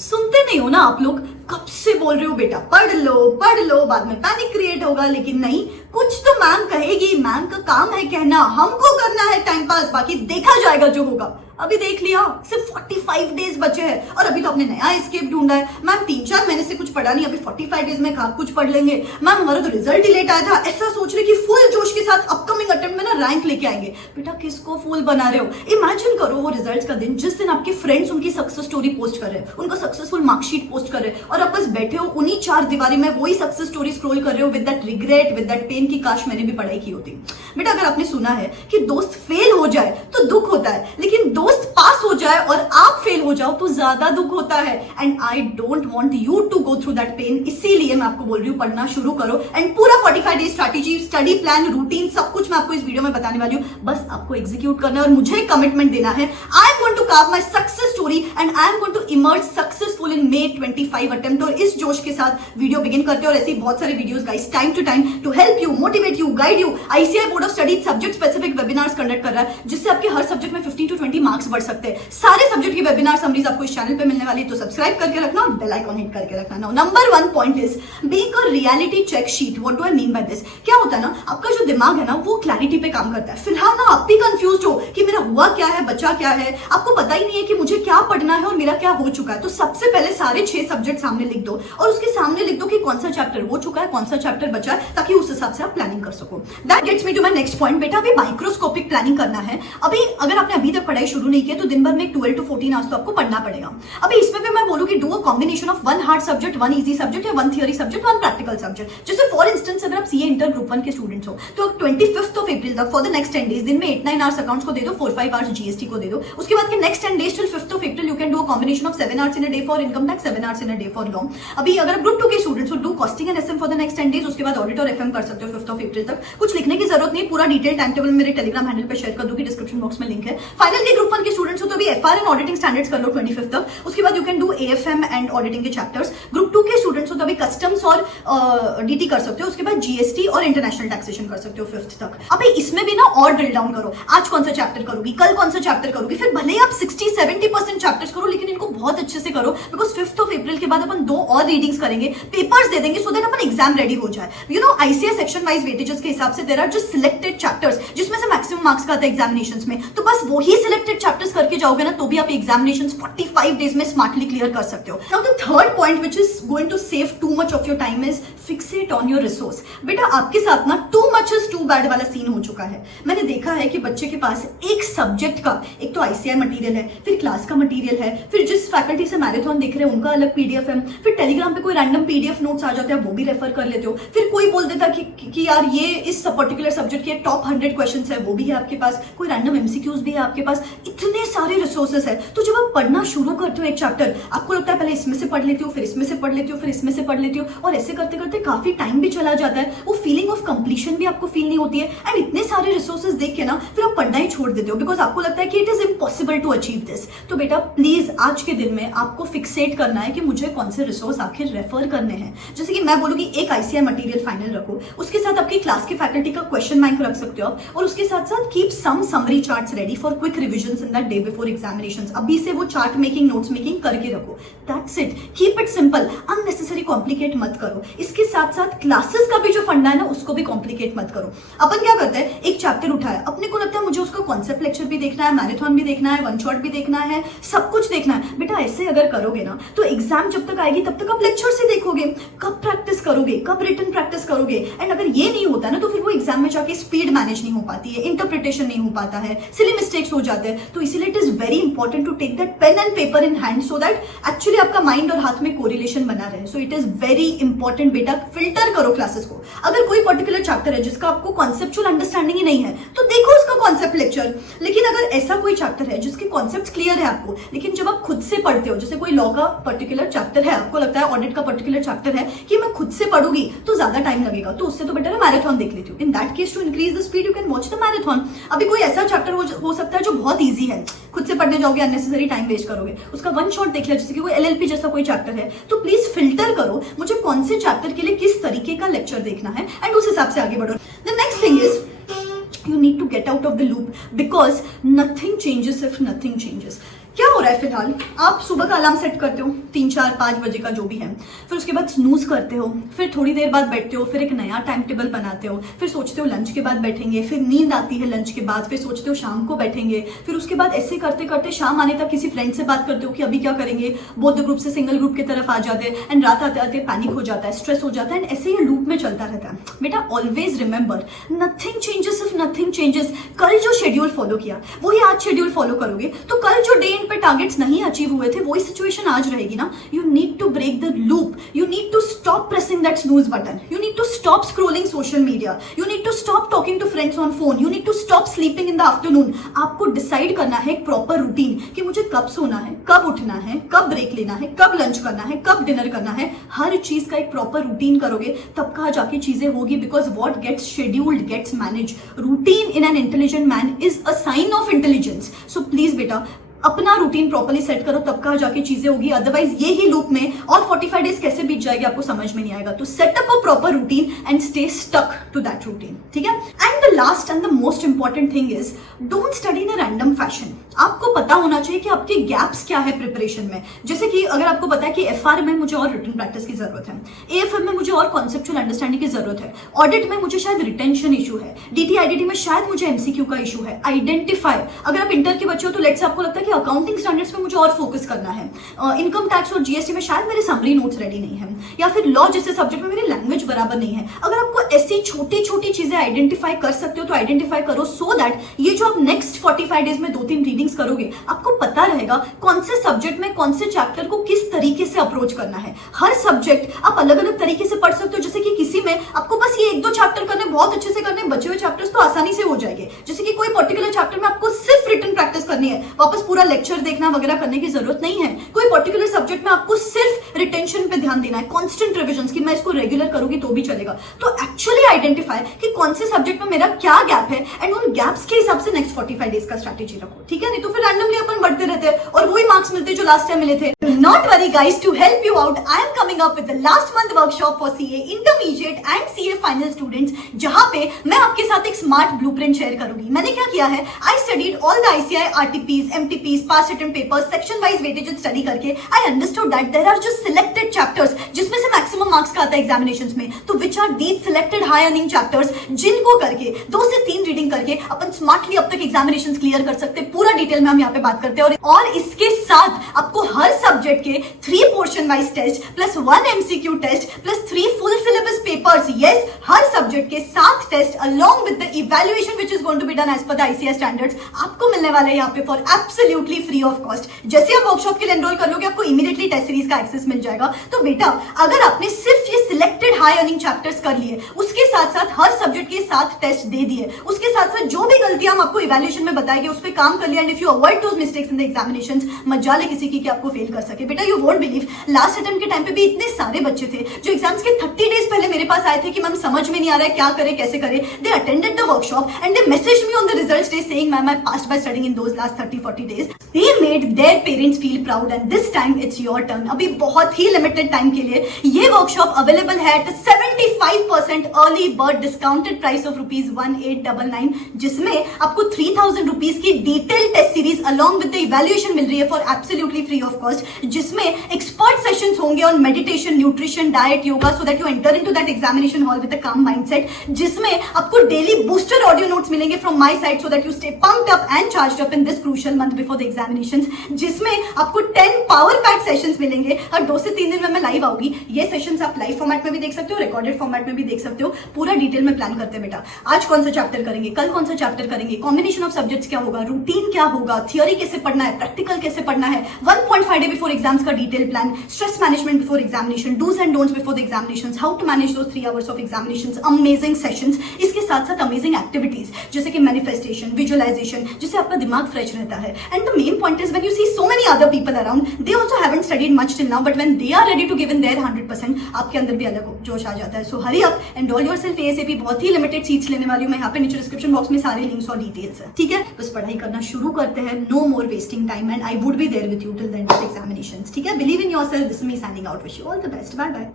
सुनते नहीं हो ना आप लोग, कब से बोल रहे हो बेटा पढ़ लो, बाद में पैनिक क्रिएट होगा। लेकिन नहीं, कुछ तो मैम कहेगी, मैम का काम है कहना, हमको करना है टाइम पास, बाकी देखा जाएगा जो होगा। अभी देख लिया, सिर्फ 45 डेज बचे हैं और अभी तो आपने नया एस्केप ढूंढा है। मैम 3-4 महीने से कुछ पढ़ा नहीं, अभी 45 डेज में कहाँ कुछ पढ़ लेंगे। मैम हमारा तो रिजल्ट ही लेट आया था, ऐसा सोच रहे कि फुल जोश के साथ अपकमिंग अटेम्प्ट में ना रैंक लेके आएंगे। बेटा किसको फूल बना रहे हो? इमेजिन करो वो रिजल्ट का दिन, जिस दिन आपके फ्रेंड्स उनकी सक्सेस स्टोरी पोस्ट कर रहे हैं, उनका सक्सेसफुल मार्कशीट पोस्ट कर रहे हैं और आप बस बैठे हो उन्हीं 4 दीवारी में वही सक्सेस स्टोरी स्क्रॉल कर रहे हो with that regret, with that pain की काश मैंने भी पढ़ाई की होती। बेटा अगर आपने सुना है कि दोस्त फेल हो जाए तो दुख होता है, लेकिन दोस्त पास हो जाए और आप फेल हो जाओ तो ज्यादा दुख होता है। And I don't want you to go through that pain, इसीलिए मैं आपको बोल रही हूँ पढ़ना शुरू करो। एंड पूरा 45 day strategy, study plan, routine सब कुछ मैं आपको इस वीडियो में बताने वाली हूँ। बस आपको एग्जीक्यूट करना है और मुझे कमिटमेंट देना है। I am going to carve my success story and I am going to emerge successful in May 25 attempt. और इस जोश के साथ वीडियो बिगिन करते हैं और ऐसे बहुत सारे videos guys time to time to help you, motivate you, guide you. ICI board of studies subject specific webinars conduct कर रहा है, जिससे आपके हर सब्जेक्ट में 15 to 20 मार्क्स बढ़ सकते हैं। सारे सब्जेक्ट की वेबिनार समरीज आपको इस चैनल पे मिलने वाली है, तो सब्सक्राइब करके रखना और बेल आइकन हिट करके रखना। Now number 1 point is being a reality check sheet. What do I mean by this? क्या होता है ना, आपका जो दिमाग है ना वो क्लैरिटी पे काम करता है। फिलहाल ना आप भी कंफ्यूज हो कि मेरा हुआ क्या है, बचा क्या है, आपको पता ही नहीं है कि मुझे क्या पढ़ना है और मेरा क्या हो चुका है। तो सबसे पहले सारे 6 सब्जेक्ट सामने लिख दो और उसके सामने लिख दो कि कौन सा चैप्टर हो चुका है, कौन सा चैप्टर बचा है, ताकि उस हिसाब से आप प्लानिंग कर सको। That gets me to my next point. बेटा अभी माइक्रोस्कोपिक प्लानिंग करना है। अभी अगर आपने अभी तक पढ़ाई शुरू नहीं की तो दिन भर में 12 to 14 आवर्स तो आपको पढ़ना पड़ेगा। अभी इसमें भी मैं बोलूं कि do a combination of 1 hard subject, 1 easy subject या 1 थियरी सब्जेक्ट, 1 प्रैक्टिकल सब्जेक्ट। जैसे फॉर इंस्टेंस अगर आप सीए इंटर ग्रुप 1 के स्टूडेंट्स हो तो 25 अप्रैल तक फॉर द नेक्स्ट 10 डेज दिन में 8-9 आवर्स अकाउंट्स को दे दो, 4-5 आवर्स जीएसटी को दे दो। उसके बाद के next 10 days till 5 April you can do a combination of 7 hours in a day for income tax, 7 hours in a day for law. अभी अगर ग्रुप 2 के स्टूडेंट्स हो do costing and SM for the next 10 days. उसके बाद audit और FM कर सकते हो 5 अप्रैल तक। कुछ लिखने की जरूरत नहीं, पूरा डिटेल टाइम टेबल मेरे टेलीग्राम हैंडल पे शेयर कर दूंगी, डिस्क्रिप्शन बॉक्स में लिंक है। फाइनल के ग्रुप 1 के स्टूडेंट्स हो तो अभी एफआर एंड ऑडिटिंग स्टैंडर्ड्स कर लो 25 तक। उसके बाद you can do AFM and auditing के चैप्टर्स। ग्रुप 2 के स्टूडेंट्स हो तो अभी कस्टम्स और डीटी कर सकते हो। उसके बाद जीएसटी और इंटरनेशनल टैक्सेशन कर सकते हो 5th तक। अभी इसमें भी ना और ड्रिल डाउन करो, आज कौन सा चैप्टर करोगी, कल कौन सा चैप्टर करोगी। फिर भले ही आप 60-70% चैप्टर्स करो, लेकिन इनको बहुत अच्छे से करो, बिकॉज 5th अप्रैल के बाद अपन 2 और रीडिंग्स करेंगे, पेपर्स दे देंगे, सो दैट अपन एग्जाम रेडी हो जाए। You know ICI section wise weightages के हिसाब से there are just selected chapters जिसमें से मैक्सिमम मार्क्स का आता है एग्जामिनेशंस में। तो बस वही सिलेक्टेड चैप्टर्स करके जाओगे ना तो भी आप एग्जामिनेशंस 45 डेज में स्मार्टली क्लियर कर सकते हो। Now the third point which is going to save too much of your time is fixate on your resource. बेटा आपके साथ ना too much is too bad वाला सीन हो चुका है। मैंने देखा है कि बच्चे के पास एक सब्जेक्ट का, एक तो आईसीआई मटेरियल है, फिर क्लास का मटेरियल है, फिर जिस फैकल्टी से मैराथन देख रहे हैं उनका अलग पीडीएफ है, फिर टेलीग्राम पे कोई रैंडम पीडीएफ नोट्स आ जाते हैं वो भी रेफर कर लेते हो, फिर कोई बोल देता कि यार ये इस पर्टिकुलर सब्जेक्ट के टॉप 100 क्वेश्चंस है वो भी है आपके पास, कोई रैंडम एमसीक्यूज भी है आपके पास, इतने सारे रिसोर्सेस है। तो जब आप पढ़ना शुरू करते हो एक चैप्टर, आपको लगता है पहले इसमें से पढ़ लेती हूँ, फिर इसमें से पढ़ लेती हूँ, फिर इसमें से पढ़ लेती हूँ, और ऐसे करते करते काफी टाइम भी चला जाता है। वो फीलिंग ऑफ कंप्लीशन भी आपको फील नहीं होती है एंड इतने सारे रिसोर्सेज देख के ना फिर आप पढ़ना ही छोड़ देते हो, बिकॉज आपको लगता है कि it is impossible to achieve this. तो बेटा प्लीज आज के दिन में आपको फिक्सेट करना है कि मुझे कौन से रिसोर्स आखिर रेफर करने हैं। जैसे कि मैं बोलूंगी एक आईसीआई मटेरियल फाइनल रखो, उसके साथ आपकी क्लास के फैकल्टी का क्वेश्चन बैंक रख सकते हो आप, और उसके साथ साथ keep some summary charts ready for quick revisions in that day before examinations. अभी से वो चार्ट मेकिंग, नोट्स मेकिंग करके रखो। That's it, keep it simple, unnecessary complicate मत करो। इसके साथ साथ क्लासेस का भी जो फंडा है ना उसको भी कॉम्प्लिकेट मत करो। अपन क्या करते हैं, एक चैप्टर उठाया, अपने को लगता है मुझे उसका कॉन्सेप्ट लेक्चर भी देखना है, मैराथन भी देखना है, वन शॉट भी देखना है, सब कुछ देखना है। बेटा ऐसे अगर करोगे ना तो एग्जाम जब तक आएगी तब तक आप लेक्चर से देखोगे, कब प्रैक्टिस करोगे, कब रिटन प्रैक्टिस करोगे। एंड अगर ये नहीं होता ना तो फिर वो एग्जाम में जाके स्पीड मैनेज नहीं हो पाती है, इंटरप्रिटेशन नहीं हो पाता है, सिली मिस्टेक्स हो जाते हैं। तो इसीलिए it is very important to take that pen and paper in hand so that actually आपका माइंड और हाथ में कोरिलेशन बना रहे। So it is very important बेटा, फिल्टर करो क्लासेस को। अगर कोई पर्टिकुलर चैप्टर है जिसका आपको कॉन्सेप्चुअल अंडरस्टैंडिंग ही नहीं है तो देखो उसका कॉन्सेप्ट लेक्चर। लेकिन अगर ऐसा कोई चैप्टर है जिसके कॉन्सेप्ट क्लियर है आपको, लेकिन जब आप खुद से पढ़ते हो, जैसे कोई लॉ का पर्टिकुलर चैप्टर है, आपको लगता है ऑडिट का पर्टिकुलर चैप्टर है कि मैं खुद से पढ़ूंगी तो ज्यादा टाइम लगेगा, तो उससे तो बेटर है मैराथन देख लेती हूँ। In that case to increase the speed you can watch the marathon. अभी कोई ऐसा चैप्टर हो सकता है जो बहुत ईजी है, खुद से पढ़ने जाओगे अननेसेसरी टाइम वेस्ट करोगे, उसका वन शॉट देख लिया, जैसे कि कोई एलएलपी जैसा कोई चैप्टर है, तो प्लीज फिल्टर करो मुझे कौन से चैप्टर के लिए किस तरीके का लेक्चर देखना है एंड उस हिसाब से आगे बढ़ो। The next thing is you need to get out of the loop because nothing changes if nothing changes. क्या हो रहा है फिलहाल? आप सुबह का अलार्म सेट करते हो 3, 4, 5 बजे का जो भी है, फिर उसके बाद स्नूज करते हो, फिर थोड़ी देर बाद बैठते हो, फिर एक नया टाइम टेबल बनाते हो, फिर सोचते हो लंच के बाद बैठेंगे, फिर नींद आती है लंच के बाद, फिर सोचते हो शाम को बैठेंगे, फिर उसके बाद ऐसे करते करते शाम आने तक किसी फ्रेंड से बात करते हो कि अभी क्या करेंगे, बोथ ग्रुप से सिंगल ग्रुप की तरफ आ जाते हैं, एंड रात आते आते पैनिक हो जाता है, स्ट्रेस हो जाता है, एंड ऐसे ये लूप में चलता रहता है। बेटा always remember, nothing changes if nothing changes. कल जो शेड्यूल फॉलो किया वही आज शेड्यूल फॉलो करोगे, तो कल जो डे एंड पे टारगेट्स नहीं अचीव हुए थे वही सिचुएशन आज रहेगी ना। You need to break the loop, you need to stop pressing that snooze button, you need to stop scrolling social media, you need to stop talking to friends on phone, you need to stop sleeping in the afternoon. आपको decide करना है एक proper routine कि मुझे कब सोना है, कब उठना है, कब ब्रेक लेना है, कब लंच करना है, कब डिनर करना है। हर चीज का एक प्रॉपर रूटीन करोगे तब कहाँ जाके चीजें होगी, because what gets scheduled gets manage. Routine in an intelligent man is a sign of intelligence. So please बेटा अपना रूटीन प्रॉपर्ली सेट करो, तब कहाँ जाके चीजें होगी। अदरवाइज ये ही लूप में और 45 डेज कैसे बीत जाएगी आपको समझ में नहीं आएगा। तो set up a proper routine and stay stuck to that routine, ठीक है। And the last and the most important thing is don't study in a random fashion. आपको पता होना चाहिए कि आपके गैप्स क्या है प्रिपरेशन में। जैसे कि अगर आपको पता है कि एफआर में मुझे और रिटन प्रैक्टिस की जरूरत है, एएफएम में मुझे और कॉन्सेप्चुअल अंडरस्टैंडिंग की जरूरत है, ऑडिट में मुझे शायद रिटेंशन इशू है, डीटीआईडीटी में शायद मुझे एमसीक्यू का इशू है। आइडेंटिफाई, अगर आप इंटर के बच्चे हो तो लेट्स से आपको लगता है कि अकाउंटिंग स्टैंडर्ड्स में मुझे और फोकस करना है, इनकम टैक्स और जीएसटी में शायद मेरे समरी नोट्स रेडी नहीं है, या फिर लॉ जैसे सब्जेक्ट में मेरी लैंग्वेज बराबर नहीं है। अगर आपको ऐसी छोटी छोटी चीजें आइडेंटिफाई कर सकते हो तो आइडेंटिफाई करो, सो दैट ये जो आप नेक्स्ट 45 डेज में 2-3 रीडिंग्स करोगे आपको पता रहेगा कौन से सब्जेक्ट में कौन से चैप्टर को किस तरीके से अप्रोच करना है। हर सब्जेक्ट आप अलग अलग तरीके से पढ़ सकते हो। जैसे कि किसी में आपको बस ये 1-2 चैप्टर करने बहुत अच्छे से करने, बचे हुए चैप्टर्स तो आसानी से हो जाएंगे। जैसे कि कोई पर्टिकुलर चैप्टर में आपको सिर्फ रिटन प्रैक्टिस करनी है, वापस पूरा लेक्चर देखना वगैरह करने की जरूरत नहीं है। कोई पर्टिकुलर सब्जेक्ट में आपको सिर्फ रिटेंशन पे ध्यान देना है, कांस्टेंट रिविजन्स की मैं इसको रेगुलर करूंगी तो भी चलेगा। तो एक्चुअली आइडेंटिफाई कि कौन से सब्जेक्ट में मेरा क्या गैप है, एंड उन गैप्स के हिसाब से नेक्स्ट 45 डेज का स्ट्रैटेजी रखो, ठीक है। नहीं तो फिर रैंडमली अपन बढ़ते रहते हैं और वही मार्क्स मिलते जो लास्ट टाइम मिले थे। Not worry guys, to help you out, I am coming up with the last month workshop for CA intermediate and CA final students, जहां पे मैं आपके साथ एक स्मार्ट ब्लूप्रिंट शेयर करूंगी। मैंने क्या किया है, I studied all the ICI RTPs, MTPs, past written papers, section wise weightage study करके I understood that there are just selected chapters जिसमें से मैक्सिमम मार्क्स का आता है एग्जामिनेशंस में। तो which are these selected high earning chapters जिनको करके 2 से 3 रीडिंग करके अपन स्मार्टली अब तक एग्जामिनेशंस क्लियर कर सकते हैं। पूरा डिटेल में हम यहाँ पे बात करते हैं, और इसके साथ आपको हर सब्जेक्ट के 3 portion wise test plus 1 MCQ test plus 3 full syllabus papers, yes हर सब्जेक्ट के 7 test along with the evaluation which is going to be done as per the ICS standards आपको मिलने वाला है यहाँ पे for absolutely free of cost. जैसे आप वर्कशॉप के लिए एनरोल कर लोगे आपको इमीडिएटली टेस्ट सीरीज का एक्सेस मिल जाएगा। तो बेटा अगर आपने सिर्फ ये सिलेक्टेड हाई अर्निंग चैप्टर्स कर लिए, उसके साथ साथ हर सब्जेक्ट के 7 टेस्ट दे दिए, उसके साथ साथ जो भी गलतियां हम आपको इवैल्यूएशन में बताएंगे उस पर काम कर लिया, and if you avoid those mistakes in the examinations, मजाल है किसी की कि आपको फेल कर सके। बेटा you won't believe, last attempt के टाइम पे भी इतने सारे बच्चे थे जो एग्जाम्स के 30 डेज पहले मेरे पास आए थे कि मैम समझ में नहीं आ रहा है क्या करे कैसे करे। They attended the workshop and they messaged me on the results day saying ma'am I passed by studying in those last 30-40 days. They made their parents feel proud and this time it's your turn. अभी बहुत ही limited time के लिए ये workshop available है at 75% early bird discounted price of ₹1899, जिसमें आपको 3000 rupees की detail test series along with the evaluation मिल रही है for absolutely free of cost, जिसमें एक्सपर्ट सेशंस होंगे on meditation, nutrition, diet, yoga, so that you enter into that examination hall with a काम mindset, जिसमें आपको डेली बूस्टर ऑडियो नोट्स मिलेंगे from my side so that you stay pumped up and charged up in this crucial month before the examinations, जिसमें आपको 10 power pack sessions मिलेंगे। और 2 से 3 दिन में मैं लाइव आऊंगी। ये सेशंस आप लाइव फॉर्मेट में भी देख सकते हो, रिकॉर्डेड फॉर्मेट में भी देख सकते हो। पूरा डिटेल में प्लान करते हैं बेटा, आज कौन सा चैप्टर करेंगे, कल कौन सा चैप्टर करेंगे, कॉम्बिनेशन ऑफ सब्जेक्ट्स क्या होगा, रूटीन क्या होगा, थियोरी कैसे पढ़ना है, प्रैक्टिकल कैसे पढ़ना है, 1.5 डे बिफोर एग्जाम्स का detail plan, stress management before examination, dos and don'ts before the examinations, how to manage those 3 hours of examinations, amazing sessions. इसके साथ साथ अमेजिंग एक्टिविटीज जैसे कि मैनिफेस्टेशन, विजुअलाइजेशन, जिससे आपका दिमाग फ्रेश रहता है। And the main point is when you see so many other people around, they also haven't studied much till now, but when they are ready to give in their 100%, आपके अंदर भी अलग जोश आ जाता है। So hurry up, enrol yourself ASAP. बहुत ही लिमिटेड सीट्स लेने वाली हूं मैं, यहाँ पे नीचे डिस्क्रिप्शन बॉक्स में सारे लिंक्स और डिटेल्स है, ठीक है। बस पढ़ाई करना शुरू करते हैं, no more wasting time, and I would be there with you till the end of examinations, ठीक है। Believe in yourself, this is me signing out, wish you all the best, bye bye.